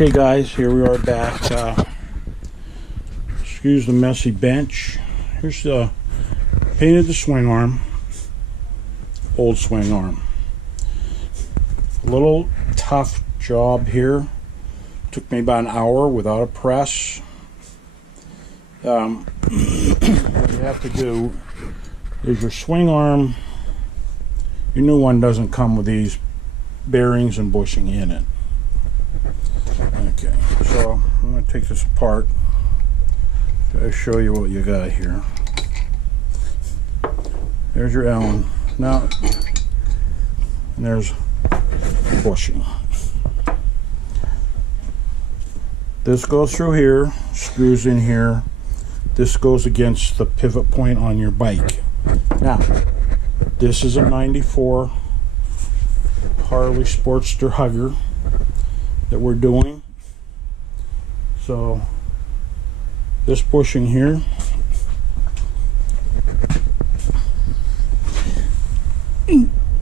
Okay guys, here we are back. Excuse the messy bench. Here's the painted the swing arm. Old swing arm. A little tough job here. Took me about an hour without a press. What you have to do is your swing arm, your new one doesn't come with these bearings and bushing in it. Okay, so I'm going to take this apart to show you what you got here. There's your Allen. Now, and there's bushing. This goes through here, screws in here. This goes against the pivot point on your bike. Now, this is a 94 Harley Sportster Hugger that we're doing. So this bushing here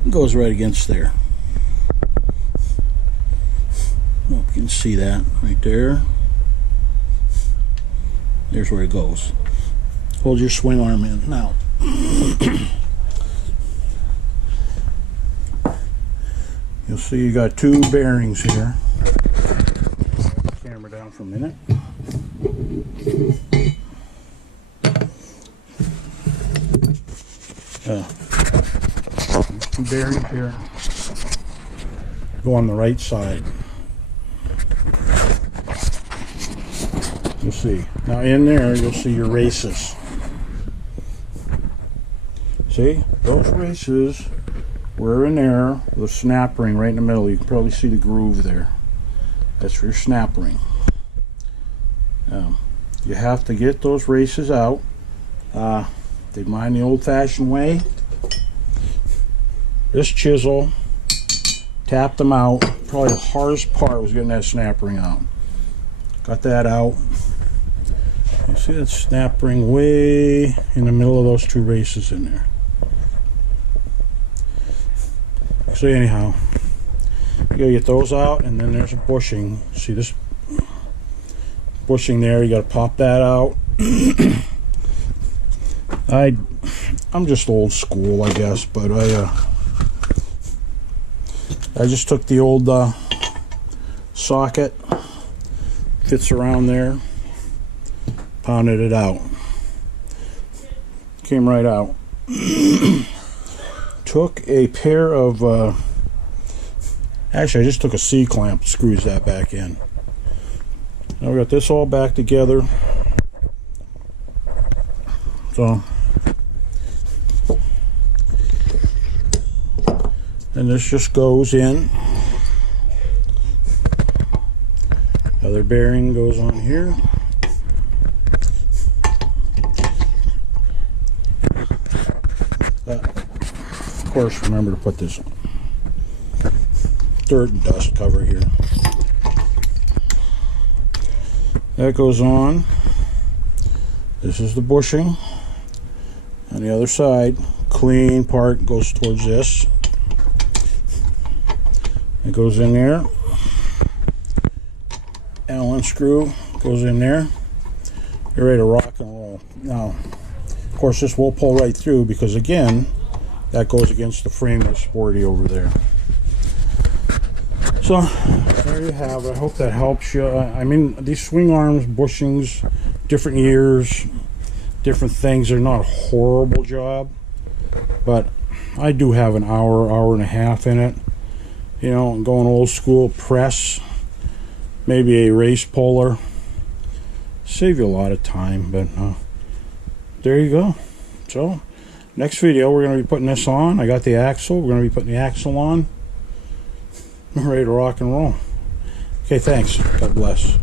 goes right against there. Hope you can see that right there. There's where it goes. Hold your swing arm in. Now you'll see you got two bearings here. Camera down for a minute. Two bearings here. Go on the right side. You'll see. Now in there you'll see your races. See? Those races were in there with a snap ring right in the middle. You can probably see the groove there. That's for your snap ring. You have to get those races out. They mine the old-fashioned way. This chisel tapped them out. Probably the hardest part was getting that snap ring out. Got that out. You see that snap ring way in the middle of those two races in there. So anyhow, you gotta get those out, and then there's a bushing. See this bushing there? You gotta pop that out. I'm just old school, I guess, but I just took the old socket, fits around there, pounded it out. Came right out. Took a pair of actually I just took a C-clamp, screws that back in. Now we got this all back together. So and this just goes in. Other bearing goes on here. Of course, remember to put this dirt and dust cover here. That goes on. This is the bushing. On the other side, clean part goes towards this. It goes in there. Allen screw goes in there. You're ready to rock and roll. Now, of course, this will pull right through because, again, that goes against the frame that's sporty over there. So there you have it. I hope that helps you. I mean, these swing arms, bushings, different years, different things. They're not a horrible job, but I do have an hour and a half in it. You know, going old school press, maybe a race puller. Save you a lot of time, but there you go. So next video we're going to be putting this on. I got the axle. We're going to be putting the axle on. I'm ready to rock and roll. Okay, thanks. God bless.